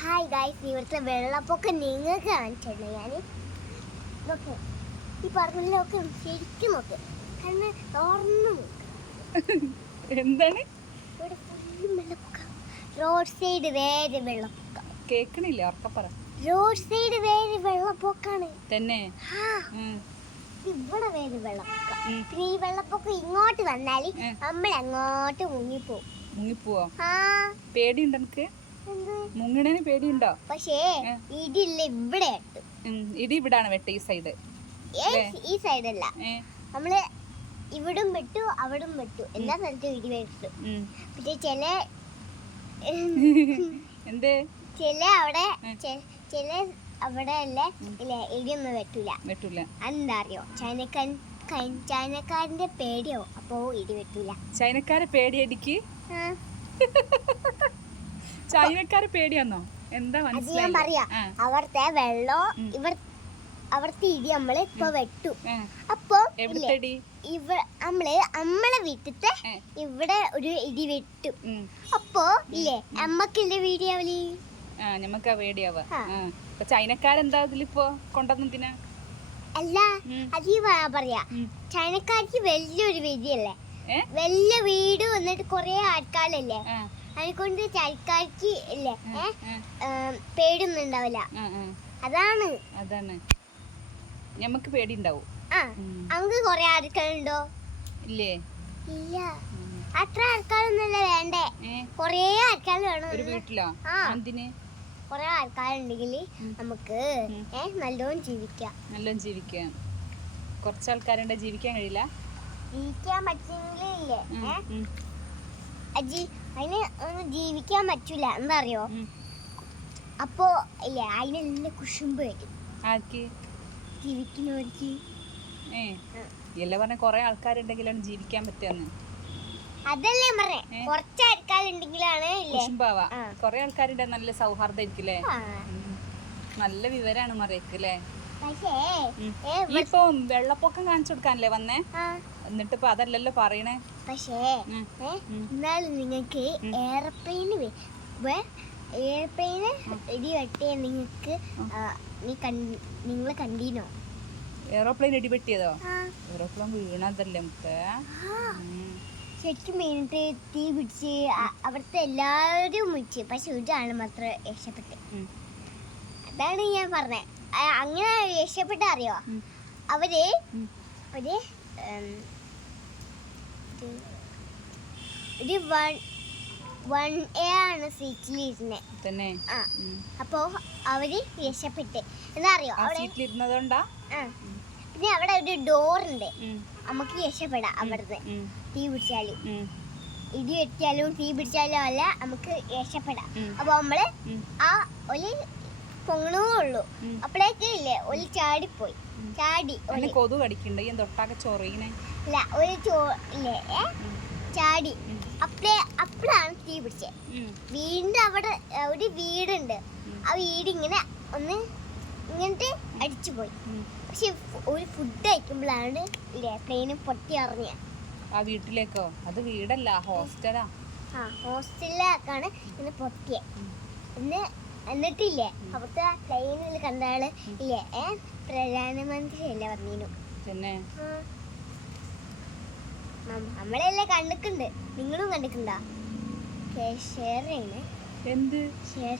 Hi guys, ഇവിടുത്തെ വെള്ളപ്പൊക്കം നിങ്ങൾക്ക് കാണിച്ചിട്ടുണ്ട്. ഞാൻ നോക്ക്, ഈ പറഞ്ഞൊക്കെ ശരിക്കും നോക്ക്, കണ്ണ് തുറന്നു നോക്ക്. എന്താണ് ഇവിടെ ഫുള്ളും വെള്ളപ്പൊക്കം. റോഡ് സൈഡ് വേറെ വെള്ളപ്പൊക്കം. കേക്കണില്ല, ഉറക്കെ പറ. റോഡ് സൈഡ് വേറെ വെള്ളപ്പൊക്കാണ് തന്നെ. ഇവിടെ വേറെ വെള്ളപ്പൊക്കം. പിന്നെ ഈ വെള്ളപ്പൊക്കം ഇങ്ങോട്ട് വന്നാല് നമ്മൾ അങ്ങോട്ട് മുങ്ങിപ്പോവോ? പേടിയുണ്ടോ എനിക്ക്? മുങ്ങണേന് പേടിയുണ്ടോ? പക്ഷേ ഇടില്ല, ഇവിടെ ഇടി ഇവിടാണ് വെട്ട, ഈ സൈഡ്. ഈ സൈഡല്ല, നമ്മള് ഇവിടും വെട്ടു അവിടും വെട്ടു, എല്ലാ സ്ഥലത്തും ഇടി വെട്ടു. പക്ഷെ ചില അവിടെ അല്ലേ ഇടിയൊന്നും വെട്ടൂല. എന്താ അറിയോ, ചൈനക്കാരന്റെ പേടിയോ അപ്പോ ഇടി വെട്ടൂല. ചൈനക്കാരെ പേടിയടിക്ക്. ചൈനക്കാരെ പേടിയാന്നോ? എന്താ ഞാൻ പറയാ, അവിടുത്തെ വെള്ളോ അവിടുത്തെ ഇടി നമ്മള് ഇപ്പൊ വെട്ടു. അപ്പൊ നമ്മളെ വീട്ടിലത്തെ ഇവിടെ ഒരു ഇടി വെട്ടു. അപ്പൊ ഇല്ലേ അമ്മക്കില്ലേ പേടിയാവലി? ഞമ്മക്കാ പേടിയാവാ. ചൈനക്കാരെന്താ ഇതിലിപ്പോ കൊണ്ടുവന്നതിനാ? അല്ല, അത് പറയാ, ചൈനക്കാർക്ക് വലിയൊരു വീതിയല്ലേ, വലിയ വീട് വന്നിട്ട് കൊറേ ആൾക്കാരല്ലേ, അതിനെക്കൊണ്ട് ചൈനക്കാർക്ക് ഇല്ലേ പേടിയൊന്നും ഉണ്ടാവില്ല. അതാണ് ഞമ്മക്ക് പേടിണ്ടാവും. അങ്ങ് കൊറേ ആൾക്കാരുണ്ടോ? ഇല്ലേ, ഇല്ല. അത്ര ആൾക്കാരൊന്നുമല്ല വേണ്ടേ, കൊറേ ആൾക്കാർ വേണം ഒരു വീട്ടിലോ. കൊറേ ആൾക്കാരുണ്ടെങ്കിൽ നമുക്ക് നല്ലോണം ജീവിക്കാം. കുറച്ച് ആൾക്കാരുണ്ട് ജീവിക്കാൻ കഴിയില്ല. ജീവിക്കാൻ പറ്റില്ലേ അജി, അതിന് ഒന്നും ജീവിക്കാൻ പറ്റൂല. എന്താ അറിയോ, അപ്പോ ഇല്ലേ അതിനെല്ലാം കുശുമ്പ് വരും. ആർക്ക്? ജീവിക്കുന്നവർക്ക്. എല്ലാം പറഞ്ഞ കൊറേ ആൾക്കാരുണ്ടെങ്കിലാണ് ജീവിക്കാൻ പറ്റുകയെന്ന്. അതല്ലേ പറഞ്ഞേ, കുറച്ച് ആൾക്കാരുണ്ടെങ്കിലാണ് കുശുമ്പാവാ. കൊറേ ആൾക്കാരുണ്ട്, നല്ല സൗഹാർദ്ദം ആയിരിക്കില്ലേ. നല്ല വിവരാണ് മറിയക്കല്ലേ. ഇപ്പൊ വെള്ളപ്പൊക്കം കാണിച്ചു കൊടുക്കാനല്ലേ വന്നേ? എന്നിട്ട് ഇപ്പൊ അതല്ലല്ലോ പറയണേ. പക്ഷേ എന്നാലും നിങ്ങൾക്ക് എയർപ്ലെയിന് ഇടി വെട്ടിയ നിങ്ങൾ കണ്ടീനോ? എയറോപ്ലെയിൻ ഇടിപെട്ടിയതോ? എയറോപ്ലെയിൻ വീണതല്ലേ മുത്തേ. ശരിക്കും വീണിട്ട് തീ പിടിച്ച് അവിടുത്തെ എല്ലാവരും മുടിച്ച്, പക്ഷെ ഒരാണ് മാത്രം രക്ഷപ്പെട്ട്. അതാണ് ഞാൻ പറഞ്ഞത്. അങ്ങനെ രക്ഷപ്പെട്ട അറിയോ, അവര് ഒരു 1A ആണ് സീറ്റിലിരുന്നേ. അപ്പോ അവര് രക്ഷപ്പെട്ട്. എന്താ അറിയോ, പിന്നെ അവിടെ ഒരു ഡോറുണ്ട്, നമുക്ക് രക്ഷപ്പെടാം അവിടുന്ന്. തീ പിടിച്ചാലും ഇടി വെട്ടിയാലും തീ പിടിച്ചാലും അല്ല, നമുക്ക് രക്ഷപ്പെടാം. അപ്പൊ നമ്മള് ആ ഒലി പൊങ്ങണേ ഉള്ളൂ, അപ്പോഴേക്ക് ഇല്ലേ ഒലി ചാടിപ്പോയി. കൊതു കടിക്കണ്ട ഇല്ല, ഇല്ലേ ചാടി. അപ്പോഴാണ് തീ പിടിച്ചത്. വീടിന്റെ അവിടെ ഒരു വീടുണ്ട്, ആ വീട് ഇങ്ങനെ ഒന്ന് ഇങ്ങനത്തെ അടിച്ചു പോയി. പക്ഷെ ഒരു ഫുഡ് കഴിക്കുമ്പോഴാണ് ഇല്ലേ പ്ലെയിന് പൊട്ടി ഇറങ്ങിയ. ആ വീട്ടിലേക്കോ? അത് വീടല്ല, ഹോസ്റ്റലാ. ഹോസ്റ്റലിലേക്കാണ് ഇങ്ങനെ പൊട്ടിയ. എന്നിട്ടില്ലേ അവിടുത്തെ പ്ലെയിനിൽ കണ്ട ആള് ഇല്ലേ പ്രധാനമന്ത്രി അല്ലേ വന്നീനു. നമ്മളെല്ലാം കണ്ടിട്ടുണ്ട്, നിങ്ങളും കണ്ടിട്ടുണ്ടോ? ഷെയർ ചെയ്യണേ. എന്ത് ഷെയർ